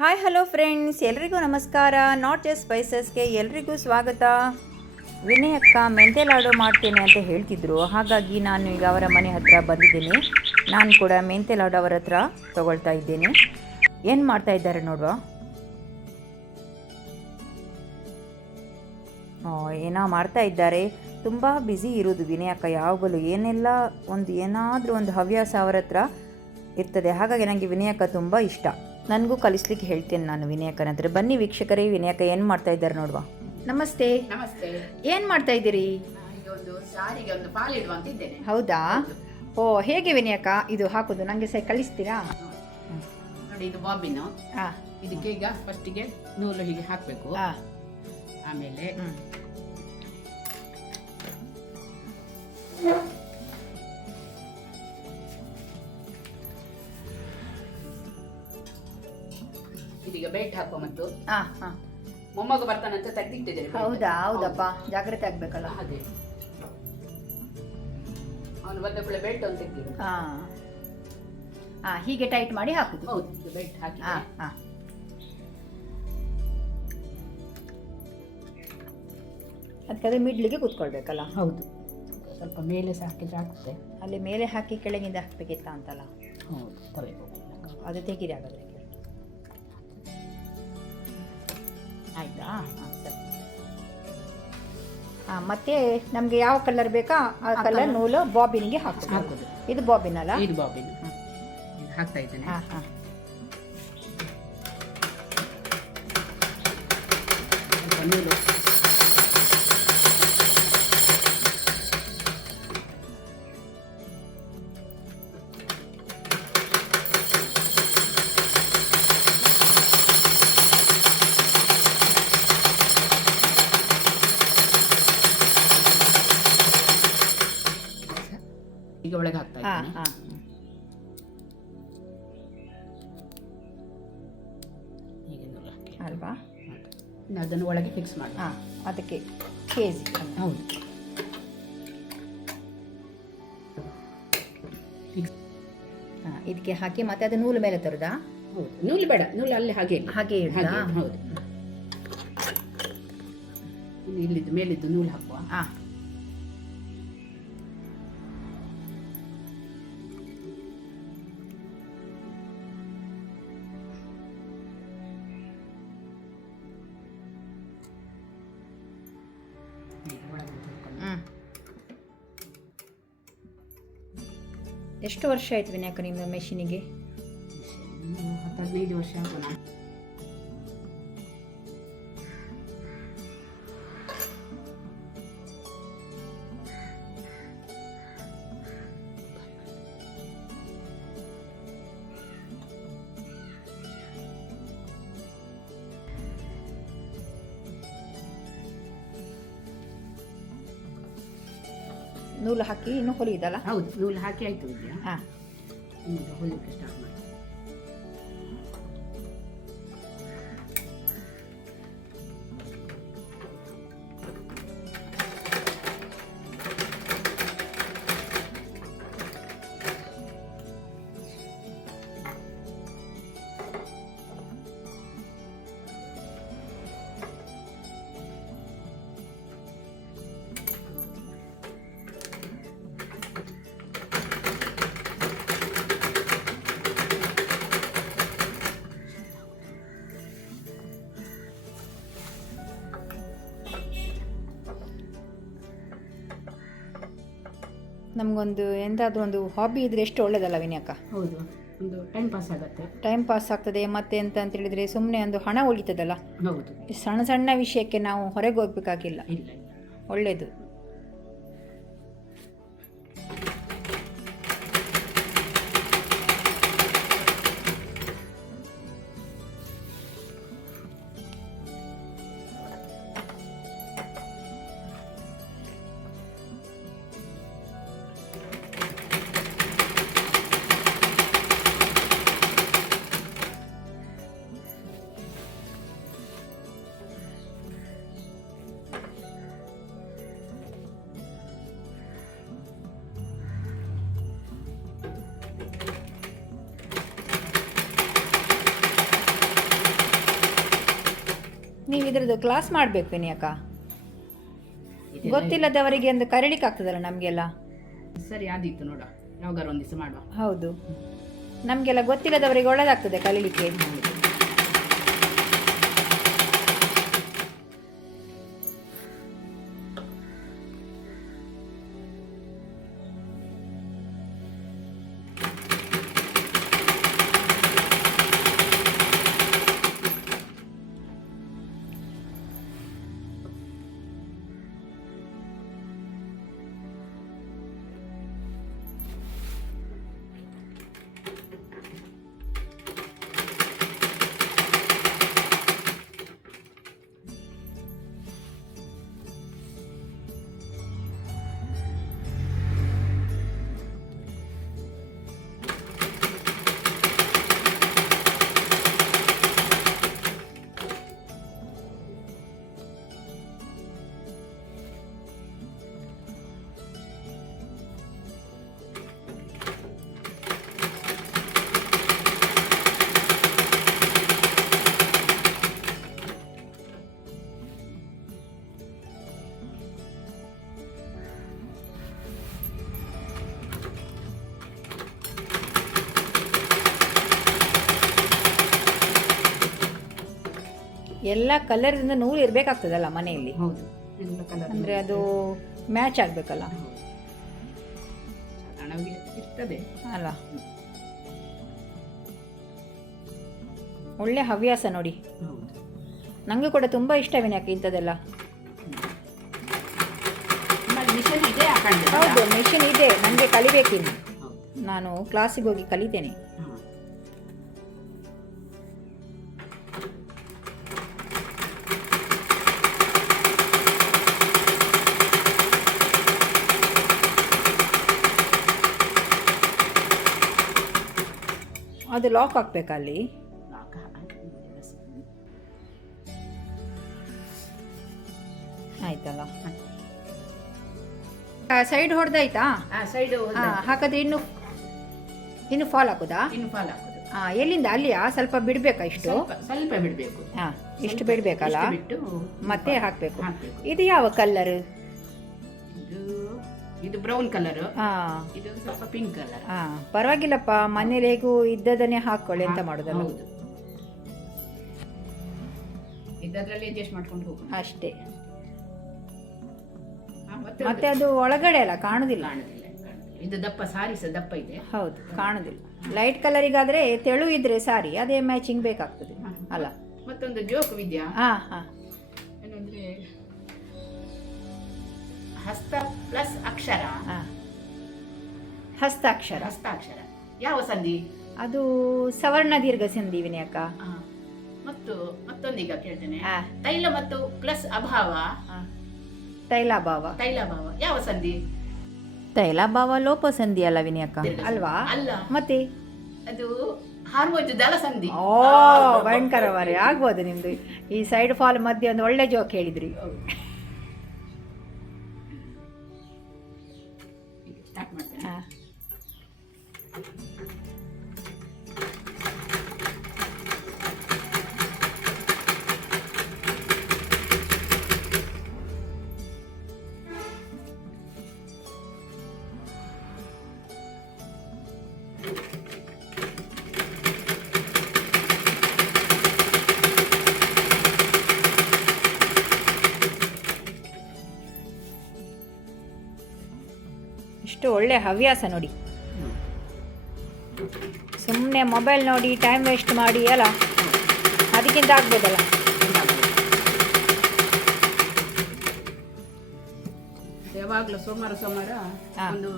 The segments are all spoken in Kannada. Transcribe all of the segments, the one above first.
ಹಾಯ್ ಹಲೋ ಫ್ರೆಂಡ್ಸ್, ಎಲ್ರಿಗೂ ನಮಸ್ಕಾರ. ನಾಟ್ ಜಸ್ಟ್ ಸ್ಪೈಸಸ್ಗೆ ಎಲ್ರಿಗೂ ಸ್ವಾಗತ. ವಿನಯ್ ಅಕ್ಕ ಮೆಂತೆ ಲಾಡು ಮಾಡ್ತೇನೆ ಅಂತ ಹೇಳ್ತಿದ್ರು, ಹಾಗಾಗಿ ನಾನು ಈಗ ಅವರ ಮನೆ ಹತ್ರ ಬಂದಿದ್ದೀನಿ. ನಾನು ಕೂಡ ಮೆಂತೆ ಲಾಡು ಅವರ ಹತ್ರ ತೊಗೊಳ್ತಾ ಇದ್ದೇನೆ. ಏನು ಮಾಡ್ತಾ ಇದ್ದಾರೆ ನೋಡುವ. ಏನೋ ಮಾಡ್ತಾ ಇದ್ದಾರೆ. ತುಂಬ ಬ್ಯುಸಿ ಇರೋದು ವಿನಯ್ ಅಕ್ಕ ಯಾವಾಗಲೂ. ಏನಾದರೂ ಒಂದು ಹವ್ಯಾಸ ಅವರ ಹತ್ರ ಇರ್ತದೆ. ಹಾಗಾಗಿ ನನಗೆ ವಿನಯ್ ಅಕ್ಕ ತುಂಬ ಇಷ್ಟ. ನನಗೂ ಕಲಿಸ್ಲಿಕ್ಕೆ ಹೇಳ್ತೇನೆ ನಾನು ವಿನಯ್ ಅಕ್ಕನ ಹತ್ರ. ಬನ್ನಿ ವೀಕ್ಷಕರೇ, ವಿನಯ್ ಅಕ್ಕ ಏನು ಮಾಡ್ತಾ ಇದ್ದಾರೆ ನೋಡುವ. ನಮಸ್ತೆ. ನಮಸ್ತೆ. ಏನು ಮಾಡ್ತಾ ಇದ್ದೀರಿ? ಒಂದು ಸಾರಿಗೆ ಒಂದು ಪಾಲ್ ಇಡುವ ಅಂತ ಇದ್ದೇನೆ. ಹೌದಾ? ಓ, ಹೇಗೆ ವಿನಯ್ ಅಕ್ಕ ಇದು ಹಾಕೋದು? ನನಗೆ ಸಹ ಕಲಿಸ್ತೀರಾ? ನೋಡಿ, ಇದು ಬಾಬಿನು. ಹಾಂ, ಇದಕ್ಕೆ ಈಗ ಫಸ್ಟಿಗೆ ನೂಲು ಹೀಗೆ ಹಾಕಬೇಕು. ಹಾಂ, ಆಮೇಲೆ ಇದೀಗ ಬೆಲ್ಟ್ ಹಾಕುವ. ಮತ್ತು ಹಾಂ, ಹಾಂ. ಮೊಮ್ಮಗ ಬರ್ತಾನಂತ ತೆಗೆದಿಟ್ಟಿದ್ದೇನೆ. ಹೌದಾ? ಹೌದಪ್ಪ, ಜಾಗ್ರತೆ ಆಗಬೇಕಲ್ಲ. ಅದೇ ಅವನು ಬಂದ ಕೂಡ ಬೆಲ್ಟ್ ಒಂದು ತೆಗೆದಿರು. ಹಾಂ, ಹಾಂ, ಹೀಗೆ ಟೈಟ್ ಮಾಡಿ ಹಾಕುದು. ಹೌದು, ಬೆಲ್ಟ್ ಹಾಕಿ. ಹಾಂ, ಹಾಂ. ಅದಕ್ಕೆ ಮಿಡ್ಲಿಗೆ ಕೂತ್ಕೊಳ್ಬೇಕಲ್ಲ. ಹೌದು, ಸ್ವಲ್ಪ ಮೇಲೆ ಸಹ ಹಾಕಿದ್ರೆ ಆಗ್ತದೆ. ಅಲ್ಲಿ ಮೇಲೆ ಹಾಕಿ ಕೆಳಗಿಂದ ಹಾಕಬೇಕಿತ್ತ ಅಂತಲ್ಲ. ಹೌದು, ತಲೆಗೆ ಅದು ತೆಗೀರಿ ಹಾಗಾದ್ರೆ. ಆಯಿತಾ? ಹಾಂ, ಸರಿ. ಹಾಂ, ಮತ್ತೆ ನಮಗೆ ಯಾವ ಕಲರ್ ಬೇಕಾ ಆ ಕಲರ್ ನೂಲು ಬಾಬಿನ್ಗೆ ಹಾಕೋದು. ಇದು ಬಾಬಿನ್ ಅಲ್ಲ? ಇದು ಬಾಬಿನ್. ಹಾಕ್ತಾ ಇದ್ದೇನೆ. ಹಾಂ, ಹಾಂ. ನೂಲು ಈಗ ಒಳಗೆ ಹಾಕ್ತಾ ಹಾಂ, ಇದ್ದೇನೆ. ಹಾಂ. ಹೀಗೆ ನೂಲು ಹಾಕಿ ಅಲ್ವಾ? ಇನ್ನು ಅದನ್ನು ಒಳಗೆ ಫಿಕ್ಸ್ ಮಾಡಿ. ಹಾಂ, ಅದಕ್ಕೆ ಕೇಜಿ. ಹೌದು, ಹಾಂ, ಇದಕ್ಕೆ ಹಾಕಿ ಮತ್ತೆ ಅದು ನೂಲು ಮೇಲೆ ತರುದಾ? ಹೌದು. ನೂಲು ಬೇಡ, ನೂಲು ಅಲ್ಲಿ ಹಾಗೆ ಇರ್ಲಿ. ಹಾಗೆ ಇಡುದಾ? ಹೌದು. ಇನ್ನು ಇಲ್ಲಿದ್ದು ಮೇಲಿದ್ದು ನೂಲು ಹಾಕುವ. ಹಾಂ. ಎಷ್ಟು ವರ್ಷ ಆಯ್ತು ವಿನಾಯಕ ನಿಮ್ಮ ಮೆಷಿನಿಗೆ? 15 ವರ್ಷ ಆಗೋಣ. ನೂಲು ಹಾಕಿ ಇನ್ನು ಹೊಲಿಯುದಲ್ಲ? ಹೌದು, ನೂಲು ಹಾಕಿ ಆಯ್ತು. ಇದೆಯಾ? ಹಾಂ. ಈಗ ಹೊಲಿಲಿಕ್ಕೆ ಸ್ಟಾರ್ಟ್ ಮಾಡಿ. ನಮಗೊಂದು ಎಂದಾದರೂ ಒಂದು ಹಾಬಿ ಇದ್ರೆ ಎಷ್ಟು ಒಳ್ಳೇದಲ್ಲ ವಿನಾಯಕ? ಹೌದು, ಒಂದು ಟೈಮ್ ಪಾಸ್ ಆಗುತ್ತೆ. ಟೈಮ್ ಪಾಸ್ ಆಗ್ತದೆ. ಮತ್ತೆ ಎಂತ ಅಂತ ಹೇಳಿದರೆ ಸುಮ್ಮನೆ ಒಂದು ಹಣ ಉಳಿತದಲ್ಲ. ಹೌದು, ಸಣ್ಣ ಸಣ್ಣ ವಿಷಯಕ್ಕೆ ನಾವು ಹೊರಗೆ ಹೋಗ್ಬೇಕಾಗಿಲ್ಲ. ಇಲ್ಲ. ಒಳ್ಳೆಯದು. ನೀವು ಇದ್ರದ್ದು ಕ್ಲಾಸ್ ಮಾಡಬೇಕು ವಿನಯಕ್ಕ. ಗೊತ್ತಿಲ್ಲದವರಿಗೆ ಒಂದು ಕರೀಲಿಕ್ಕೆ ಆಗ್ತದಲ್ಲ ನಮಗೆಲ್ಲ. ಸರಿ ಆದೀತು ನೋಡ, ಯಾವಾಗಾರ ಒಂದು ದಿವಸ ಮಾಡುವ. ಹೌದು, ನಮಗೆಲ್ಲ ಗೊತ್ತಿಲ್ಲದವರಿಗೆ ಒಳ್ಳೆದಾಗ್ತದೆ ಕಲೀಲಿಕ್ಕೆ. ಎಲ್ಲ ಕಲರ್ದಿಂದ ನೂಲು ಇರಬೇಕಾಗ್ತದಲ್ಲ ಮನೆಯಲ್ಲಿ. ಹೌದು, ಎಲ್ಲ ಕಲರ್ ಅಂದರೆ ಅದು ಮ್ಯಾಚ್ ಆಗಬೇಕಲ್ಲ. ಹಣವಿಗೆ ಇರ್ತದೆ ಅಲ್ಲ, ಒಳ್ಳೆ ಹವ್ಯಾಸ ನೋಡಿ. ಹೌದು. ನನಗೂ ಕೂಡ ತುಂಬ ಇಷ್ಟ ವಿನಯಕ್ಕ ಇಂಥದ್ದೆಲ್ಲ. ನಿಮ್ಮಲ್ಲಿ ಮಿಷನ್ ಇದೆ ಹಾಕೊಂಡು? ಹೌದು, ಮೆಷಿನ್ ಇದೆ, ನನಗೆ ಕಲಿಬೇಕಿನ್ನು. ಹೌದು. ನಾನು ಕ್ಲಾಸಿಗೆ ಹೋಗಿ ಕಲಿತೇನೆ. ಹಾಂ. ಅದು ಲಾಕ್ ಹಾಕ್ಬೇಕಲ್ಲಿ. ಆಯ್ತಲ್ಲ, ಸೈಡ್ ಹೊಡೆದಾಯ್ತಾ? ಸೈಡ್ ಹಾಗಾದ್ರೆ ಇನ್ನು ಫಾಲ್ ಹಾಕುದಾ? ಇನ್ನು ಫಾಲ್ ಹಾಕೋದು. ಎಲ್ಲಿಂದ ಅಲ್ಲಿಯಾ? ಸ್ವಲ್ಪ ಬಿಡ್ಬೇಕಾ? ಇಷ್ಟು ಸ್ವಲ್ಪ ಬಿಡಬೇಕು. ಇಷ್ಟು ಬಿಡ್ಬೇಕಲ್ಲ, ಬಿಟ್ಟು ಮತ್ತೆ ಹಾಕ್ಬೇಕು. ಹಾಕ್ಬೇಕು. ಇದು ಯಾವ ಕಲರ್? ಇದು ಬ್ರೌನ್ ಕಲರ್, ಹಾ ಇದು ಸ್ವಲ್ಪ ಪಿಂಕ್ ಕಲರ್. ಹಾ, ಪರವಾಗಿಲ್ಲಪ್ಪ, ಮನೇಲಿ ಹೇಗೂ ಇದ್ದದನ್ನೇ ಹಾಕೊಳ್ಳಿ, ಎಂತ ಮಾಡೋದಲ್ಲ. ಹೌದು, ಇದರಲ್ಲಿ ಅಡ್ಜಸ್ಟ್ ಮಾಡ್ಕೊಂಡು ಹೋಗು ಅಷ್ಟೇ. ಮತ್ತೆ ಮತ್ತೆ ಅದು ಒಳಗಡೆ ಅಲ್ಲ, ಕಾಣುದಿಲ್ಲ. ಕಾಣುದಿಲ್ಲ. ಇದು ದಪ್ಪ ಸಾರಿ ಸಹ ದಪ್ಪ ಇದೆ. ಹೌದು, ಕಾಣುದಿಲ್ಲ. ಲೈಟ್ ಕಲರಿಗಾದ್ರೆ ತೆಳು ಇದ್ರೆ ಸಾರಿ, ಅದೇ ಮ್ಯಾಚಿಂಗ್ ಬೇಕಾಗ್ತದೆ ಅಲ್ಲ. ಮತ್ತೊಂದು ಜೋಕ್ ವಿದ್ಯಾ, ಹಾ ಹಾ, ಏನಂದ್ರೆ ಹಸ್ತ ಪ್ಲಸ್ ಅಕ್ಷರ, ಹಾ, ಹಸ್ತಾಕ್ಷರ. ಹಸ್ತಾಕ್ಷರ ಯಾವ ಸಂಧಿ? ಅದು ಸವರ್ಣ ದೀರ್ಘ ಸಂಧಿ ವಿನಯಕ್ಕ. ಮತ್ತು ಮತ್ತೊಂದೀಗ ಕೇಳ್ತೇನೆ. ಹಾ, ತೈಲ ಮತ್ತು ಪ್ಲಸ್ ಅಭಾವ, ತೈಲಾಭಾವ. ತೈಲಭಾವ ಯಾವ ಸಂಧಿ? ತೈಲಾಭಾವ ಲೋಪ ಸಂಧಿ ಅಲ್ಲ ವಿನಯಕ್ಕ? ಅಲ್ವಾ? ಅಲ್ಲ, ಮತ್ತೆ ಅದು ಹಾರ್ಮೋಜ್ ದಳ ಸಂಧಿ. ಓ, ಭಯಂಕರವಾರಿ ಆಗ್ಬೋದು ನಿಮ್ದು. ಈ ಸೈಡ್ ಫಾಲ್ ಮಧ್ಯೆ ಒಂದು ಒಳ್ಳೆ ಜೋಕ್ ಹೇಳಿದ್ರಿ. ಸ್ಟಾರ್ಟ್ ಮಾಡ್ತೇನೆ. ಹಾ, ಇಷ್ಟು ಒಳ್ಳೆ ಹವ್ಯಾಸ ನೋಡಿ. ಸುಮ್ಮನೆ ಮೊಬೈಲ್ ನೋಡಿ ಟೈಮ್ ವೇಸ್ಟ್ ಮಾಡಿ ಅಲ್ಲ, ಅದಕ್ಕಿಂತ ಆಗ್ಬೋದಲ್ಲ. ಯಾವಾಗಲೂ ಸೋಮವಾರ ಒಂದು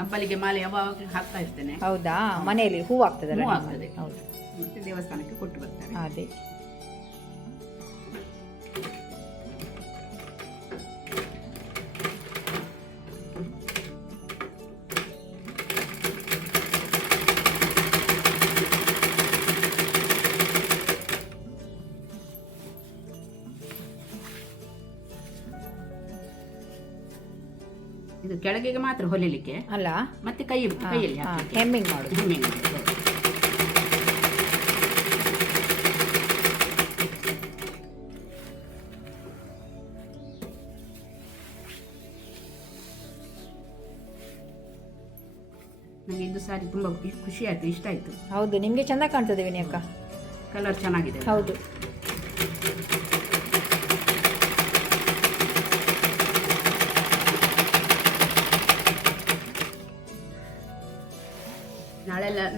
ಹಬ್ಬಲಿಗೆ ಮಾಲೆ ಯಾವಾಗಲೂ ಹಾಕ್ತಾ ಇರ್ತೇನೆ. ಹೌದಾ? ಮನೆಯಲ್ಲಿ ಹೂ ಆಗ್ತದಲ್ಲ? ಹೂ ಆಗ್ತದೆ. ಹೌದು, ಮತ್ತೆ ದೇವಸ್ಥಾನಕ್ಕೆ ಕೊಟ್ಟು ಬರ್ತಾರೆ. ಅದೇ. ಇದು ಕೆಳಗೆ ಮಾತ್ರ ಹೊಲಿಲಿಕ್ಕೆ ಅಲ್ಲ, ಮತ್ತೆ ಕೈಯಲ್ಲಿ ಹೆಮ್ಮಿಂಗ್ ಮಾಡುದು. ಹೆಮ್ಮಿಂಗ್. ನನಗೆ ಇದು ಸಾರಿ ತುಂಬ ಖುಷಿ ಆಯಿತು, ಇಷ್ಟ ಆಯಿತು. ಹೌದು, ನಿಮಗೆ ಚೆಂದ ಕಾಣ್ತದೆ ವಿನಿ ಅಕ್ಕ. ಕಲರ್ ಚೆನ್ನಾಗಿದೆ. ಹೌದು.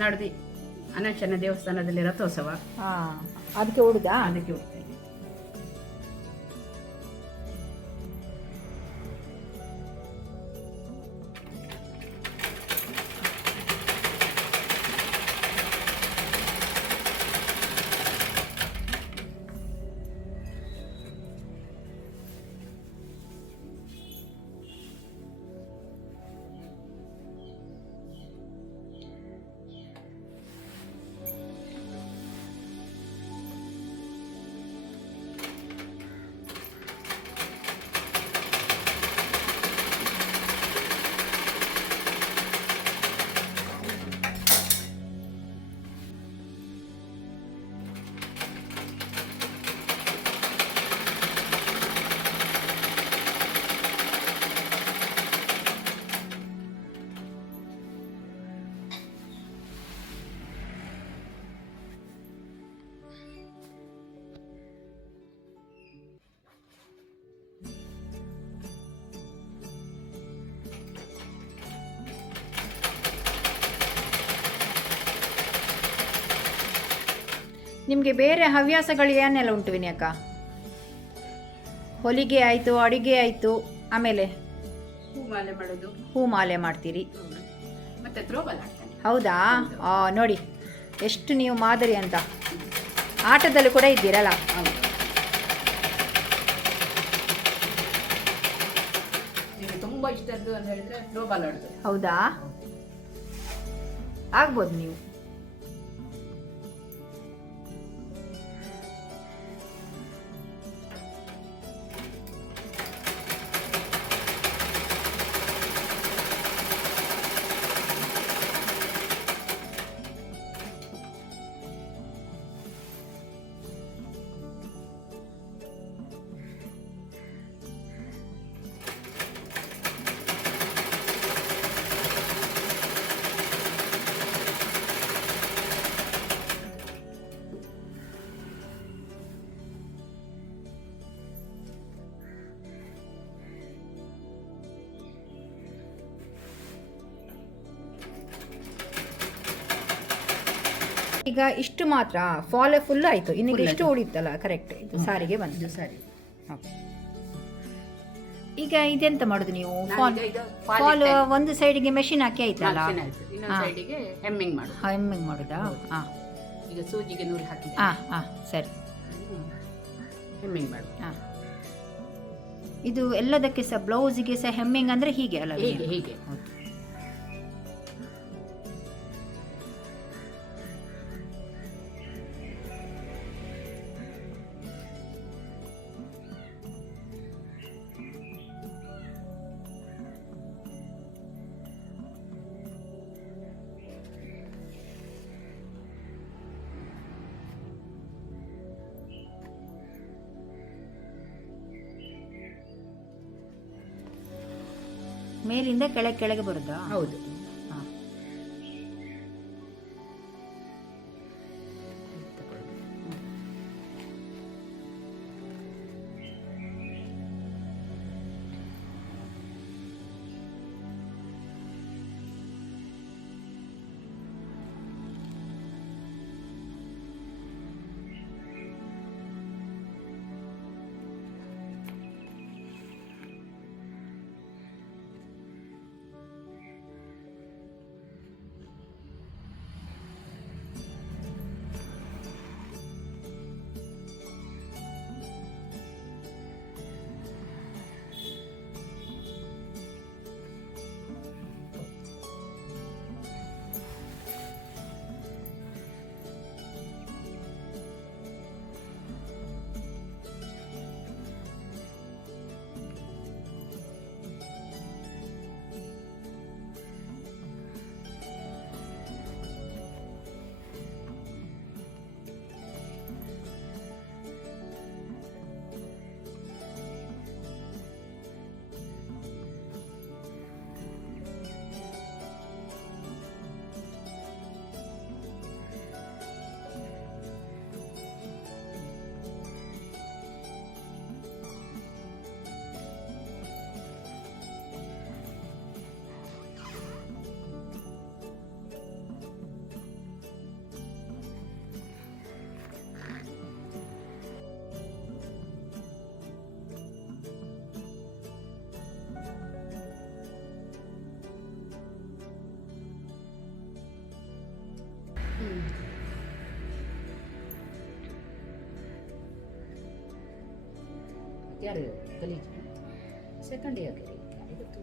ನಾಡ್ದು ಅನಂತನ ದೇವಸ್ಥಾನದಲ್ಲಿ ರಥೋತ್ಸವ, ಅದಕ್ಕೆ ಉಡುದಾ? ಅದಕ್ಕೆ ಹೋಗ್ತೇನೆ. ನಿಮಗೆ ಬೇರೆ ಹವ್ಯಾಸಗಳು ಏನೆಲ್ಲ ಉಂಟು ವಿನಿ ಅಕ್ಕ? ಹೊಲಿಗೆ ಆಯಿತು, ಅಡುಗೆ ಆಯಿತು, ಆಮೇಲೆ ಹೂಮಾಲೆ ಮಾಡೋದು. ಹೂಮಾಲೆ ಮಾಡ್ತೀರಿ? ಮತ್ತೆ ಥ್ರೋಬಾಲ್ ಆಡ್ತಾನೆ. ಹೌದಾ? ನೋಡಿ ಎಷ್ಟು ನೀವು ಮಾದರಿ ಅಂತ. ಆಟದಲ್ಲಿ ಕೂಡ ಇದ್ದೀರಲ್ಲ? ಹೌದು. ನಿಮಗೆ ತುಂಬ ಇಷ್ಟದ್ದು ಅಂತ ಹೇಳಿದ್ರೆ ಥ್ರೋಬಾಲ್ ಆಡೋದು. ಹೌದಾ? ಆಗ್ಬೋದು ನೀವು. ಈಗ ಇಷ್ಟು ಮಾತ್ರ ಫುಲ್ ಆಯಿತು. ಇನ್ನು ಎಷ್ಟು ಉಳಿತಲ್ಲ? ಕರೆಕ್ಟ್. ಇದು ಸಾರಿಗೆ ಬಂತು. ಸರಿ. ಈಗ ಇದೆಂತ ಮಾಡೋದು ನೀವು? ಫಾಲ್ ಒಂದು ಸೈಡಿಗೆ ಮೆಷಿನ್ ಹಾಕಿ ಆಯ್ತಲ್ಲ? ಇನ್ನೊಂದು ಸೈಡಿಗೆ ಹೆಮ್ಮಿಂಗ್ ಮಾಡೋದು. ಹೆಮ್ಮಿಂಗ್ ಮಾಡೋದಾ? ಈಗ ಸೂಜಿಗೆ ನೂಲು ಹಾಕಿ ಸರಿ, ಹೆಮ್ಮಿಂಗ್ ಮಾಡೋದು. ಇದು ಎಲ್ಲದಕ್ಕೆ ಸಹ ಬ್ಲೌಸಿಗೆ ಸಹ ಹೆಮ್ಮಿಂಗ್ ಅಂದರೆ ಹೀಗೆ ಅಲ್ಲ? ಹೀಗೆ ಹೀಗೆ. ಮೇಲಿಂದ ಕೆಳಗೆ ಬರುದಾ? ಹೌದು. ಯಾರು ಗಲೀಜು ಸೆಕೆಂಡ್ ಇಯರ್ ಗೊತ್ತು.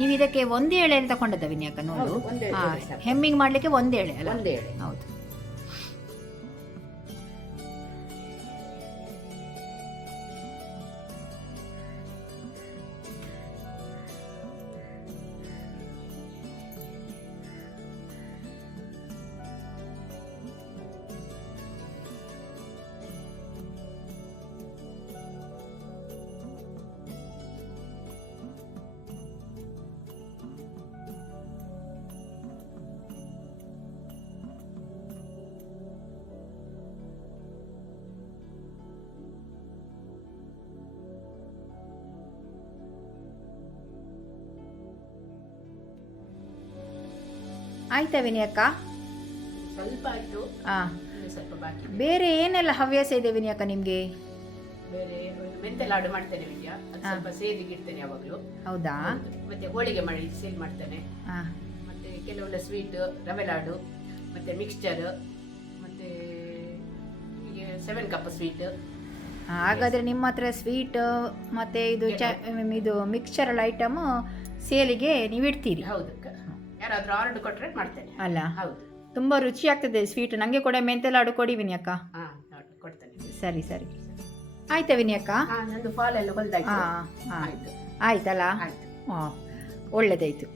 ನೀವು ಇದಕ್ಕೆ ಒಂದೇ ಎಳೆಯಲ್ಲಿ ತಗೊಂಡದ್ದ ವಿನ್ಯಾಕ ನೂಲು? ಹೌದು, ಒಂದೇ ಎಳೆ ಸಾಕು. ಹೆಮ್ಮಿಂಗ್ ಮಾಡ್ಲಿಕ್ಕೆ ಒಂದೇ ಎಳೆ ಅಲ್ಲ? ಒಂದೇ ಎಳೆ. ಹೌದು. ಆಯ್ತಾ ವಿನಯಕ್ಕ? ಸ್ವಲ್ಪ ಆಯ್ತು, ಹಾಂ. ಇನ್ನು ಸ್ವಲ್ಪ ಬಾಕಿ ಇದೆ. ಬೇರೆ ಏನೆಲ್ಲ ಹವ್ಯಾಸ ಇದೆ ವಿನಯಕ್ಕ ನಿಮಗೆ? ಬೇರೆ ಒಂದು ಮೆಂತೆ ಲಾಡು ಮಾಡ್ತೇನೆ ವಿದ್ಯಾ, ಅದು ಸ್ವಲ್ಪ ಸೇದಿಗೆ ಇಡ್ತೇನೆ ಯಾವಾಗಲೂ. ಹೌದಾ? ಮತ್ತೆ ಹೋಳಿಗೆ ಮಾಡಿ ಸೇಲ್ ಮಾಡ್ತೇನೆ. ಹಾಂ. ಮತ್ತೆ ಕೆಲವೆಲ್ಲ ಸ್ವೀಟ್, ರವೆ ಲಾಡು, ಮತ್ತೆ ಮಿಕ್ಸ್ಚರ್, ಮತ್ತೆ ಹೀಗೆ 7 ಕಪ್ ಸ್ವೀಟ್. ಹಾಗಾದರೆ ನಿಮ್ಮ ಹತ್ರ ಸ್ವೀಟ್ ಮತ್ತು ಇದು ಮಿಕ್ಸ್ಚರಲ್ ಐಟಮ್ ಸೇಲಿಗೆ ನೀವು ಇಡ್ತೀರಿ? ಹೌದು, ಯಾರಾದ್ರೂ ಆರ್ಡರ್ ಕೊಟ್ರೆ ಮಾಡ್ತೇನೆ. ಅಲ್ಲ? ಹೌದು. ತುಂಬ ರುಚಿ ಆಗ್ತದೆ ಸ್ವೀಟ್. ನನಗೆ ಕೂಡ ಮೆಂತೆ ಲಾಡು ಕೊಡಿ ವಿನಯಕ್ಕ. ಹಾಂ, ಕೊಡ್ತೇನೆ. ಸರಿ ಸರಿ. ಆಯ್ತಾ ವಿನಯಕ್ಕ? ಹಾಂ, ನಂದು ಫಾಲ್ ಎಲ್ಲ ಹೊಲ್ದಾಯ್ತು. ಹಾಂ ಹಾಂ. ಆಯ್ತು. ಆಯ್ತಲ್ಲ? ಆಯ್ತು. ಹಾಂ, ಒಳ್ಳೆದಾಯಿತು.